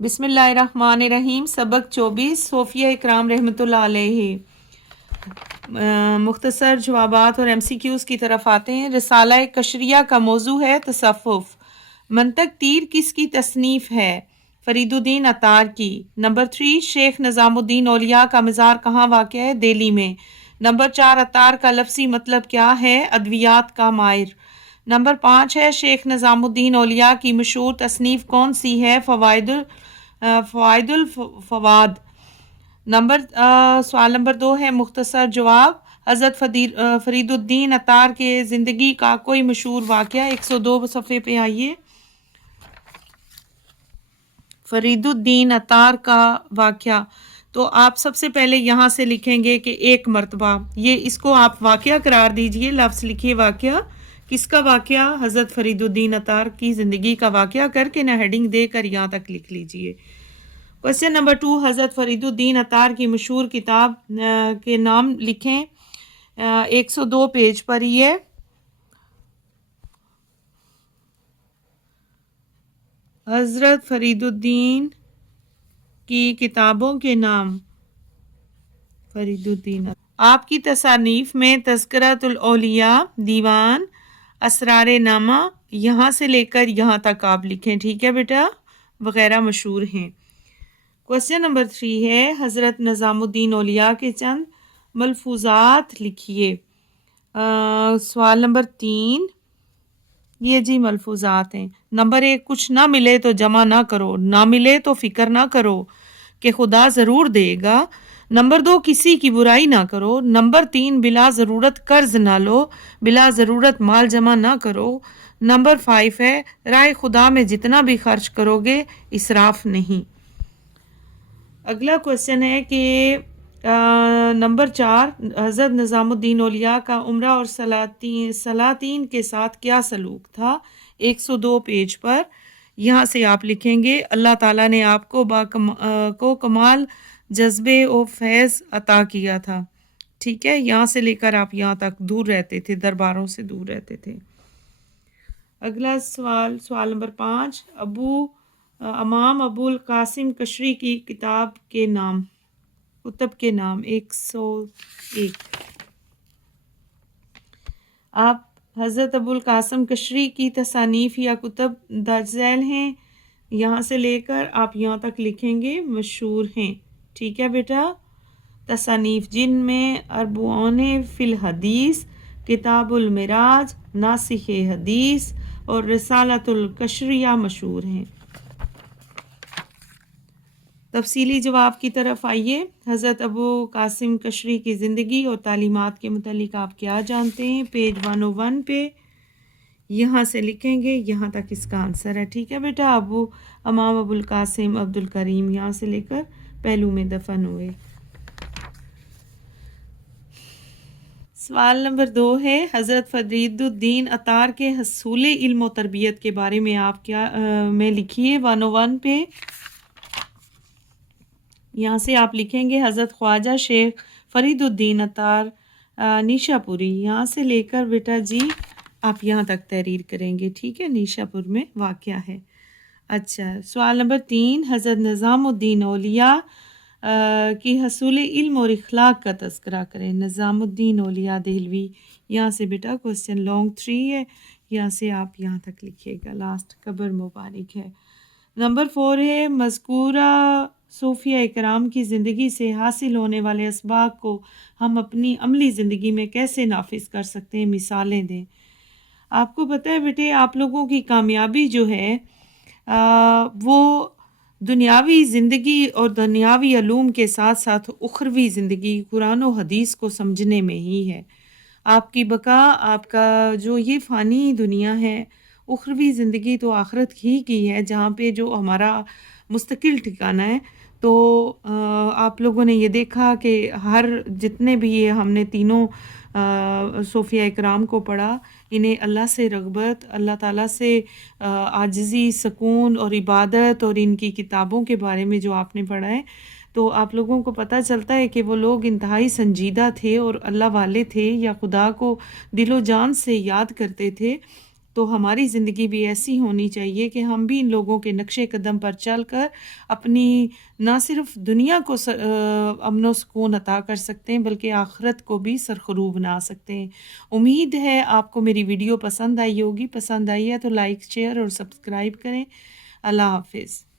بسم اللہ الرحمن الرحیم۔ سبق 24 صوفیہ اکرام رحمۃ اللہ علیہ۔ مختصر جوابات اور ایم سی کیوز کی طرف آتے ہیں۔ رسالہ کشریہ کا موضوع ہے تصوف۔ منطق تیر کس کی تصنیف ہے؟ فرید الدین عطار کی۔ نمبر 3 شیخ نظام الدین اولیاء کا مزار کہاں واقع ہے؟ دہلی میں۔ نمبر 4 عطار کا لفظی مطلب کیا ہے؟ ادویات کا ماہر۔ نمبر 5 ہے شیخ نظام الدین اولیاء کی مشہور تصنیف کون سی ہے؟ فوائد الفواد۔ سوال نمبر 2 ہے مختصر جواب۔ حضرت فرید الدین عطار کے زندگی کا کوئی مشہور واقعہ۔ 102 صفحے پہ آئیے۔ فرید الدین عطار کا واقعہ تو آپ سب سے پہلے یہاں سے لکھیں گے کہ ایک مرتبہ، یہ اس کو آپ واقعہ قرار دیجئے، لفظ لکھیے واقعہ۔ کس کا واقعہ؟ حضرت فرید الدین عطار کی زندگی کا واقعہ کر کے نہ ہیڈنگ دے کر یہاں تک لکھ لیجئے۔ کوشچن نمبر 2 حضرت فرید الدین عطار کی مشہور کتاب کے نام لکھیں۔ 102 پیج پر ہی ہے۔ حضرت فرید الدین کی کتابوں کے نام۔ فرید الدین آپ کی تصانیف میں تذکرۃ الاولیاء، دیوان، اسرار نامہ، یہاں سے لے کر یہاں تک آپ لکھیں، ٹھیک ہے بیٹا، وغیرہ مشہور ہیں۔ کوشچن نمبر 3 ہے حضرت نظام الدین اولیاء کے چند ملفوظات لکھیے۔ سوال نمبر 3 یہ جی ملفوظات ہیں۔ نمبر 1 کچھ نہ ملے تو جمع نہ کرو، نہ ملے تو فکر نہ کرو کہ خدا ضرور دے گا۔ نمبر 2 کسی کی برائی نہ کرو۔ نمبر 3 بلا ضرورت قرض نہ لو، بلا ضرورت مال جمع نہ کرو۔ نمبر 5 ہے راہ خدا میں جتنا بھی خرچ کرو گے اسراف نہیں۔ اگلا کوشچن ہے کہ نمبر 4 حضرت نظام الدین اولیاء کا عمرہ اور سلاطین کے ساتھ کیا سلوک تھا؟ 102 پیج پر یہاں سے آپ لکھیں گے اللہ تعالیٰ نے آپ کو کمال جذبے و فیض عطا کیا تھا، ٹھیک ہے، یہاں سے لے کر آپ یہاں تک دور رہتے تھے، درباروں سے دور رہتے تھے۔ اگلا سوال نمبر 5 امام ابو القاسم کشری کی کتب کے نام۔ 101 آپ حضرت ابو القاسم کشری کی تصانیف یا کتب درج ذیل ہیں، یہاں سے لے کر آپ یہاں تک لکھیں گے مشہور ہیں، ٹھیک ہے بیٹا۔ تصانیف جن میں اربعون فی الحدیث، کتاب المراج، ناسخ حدیث اور رسالۃ الکشریہ مشہور ہیں۔ تفصیلی جواب کی طرف آئیے۔ حضرت ابو قاسم کشری کی زندگی اور تعلیمات کے متعلق آپ کیا جانتے ہیں؟ پیج 101 پہ یہاں سے لکھیں گے، یہاں تک اس کا آنسر ہے، ٹھیک ہے بیٹا۔ امام ابو القاسم عبد الکریم یہاں سے لے کر پہلو میں دفن ہوئے۔ سوال نمبر 2 ہے حضرت فرید الدین عطار کے حصول علم و تربیت کے بارے میں آپ میں لکھیے 101 پہ، یہاں سے آپ لکھیں گے حضرت خواجہ شیخ فرید الدین عطار نیشا پوری، یہاں سے لے کر بیٹا جی آپ یہاں تک تحریر کریں گے، ٹھیک ہے، نیشا پور میں واقع ہے۔ اچھا سوال نمبر 3 حضرت نظام الدین اولیاء کی حصول علم اور اخلاق کا تذکرہ کریں۔ نظام الدین اولیاء دہلوی، یہاں سے بیٹا کوشچن لانگ 3 ہے، یہاں سے آپ یہاں تک لکھیے گا، لاسٹ قبر مبارک ہے۔ نمبر 4 ہے مذکورہ صوفیہ اکرام کی زندگی سے حاصل ہونے والے اسباق کو ہم اپنی عملی زندگی میں کیسے نافذ کر سکتے ہیں، مثالیں دیں۔ آپ کو پتہ ہے بیٹے آپ لوگوں کی کامیابی جو ہے وہ دنیاوی زندگی اور دنیاوی علوم کے ساتھ ساتھ اخروی زندگی قرآن و حدیث کو سمجھنے میں ہی ہے۔ آپ کی بقا، آپ کا جو یہ فانی دنیا ہے، اخروی زندگی تو آخرت ہی کی ہے جہاں پہ جو ہمارا مستقل ٹھکانہ ہے۔ تو آپ لوگوں نے یہ دیکھا کہ جتنے بھی یہ ہم نے تینوں صوفیہ اکرام کو پڑھا، انہیں اللہ سے رغبت، اللہ تعالیٰ سے عاجزی، سکون اور عبادت، اور ان کی کتابوں کے بارے میں جو آپ نے پڑھا ہے تو آپ لوگوں کو پتہ چلتا ہے کہ وہ لوگ انتہائی سنجیدہ تھے اور اللہ والے تھے، یا خدا کو دل و جان سے یاد کرتے تھے، تو ہماری زندگی بھی ایسی ہونی چاہیے کہ ہم بھی ان لوگوں کے نقش قدم پر چل کر اپنی نہ صرف دنیا کو امن و سکون عطا کر سکتے ہیں بلکہ آخرت کو بھی سرخروب بنا سکتے ہیں۔ امید ہے آپ کو میری ویڈیو پسند آئی ہوگی، پسند آئی ہے تو لائک، شیئر اور سبسکرائب کریں۔ اللہ حافظ۔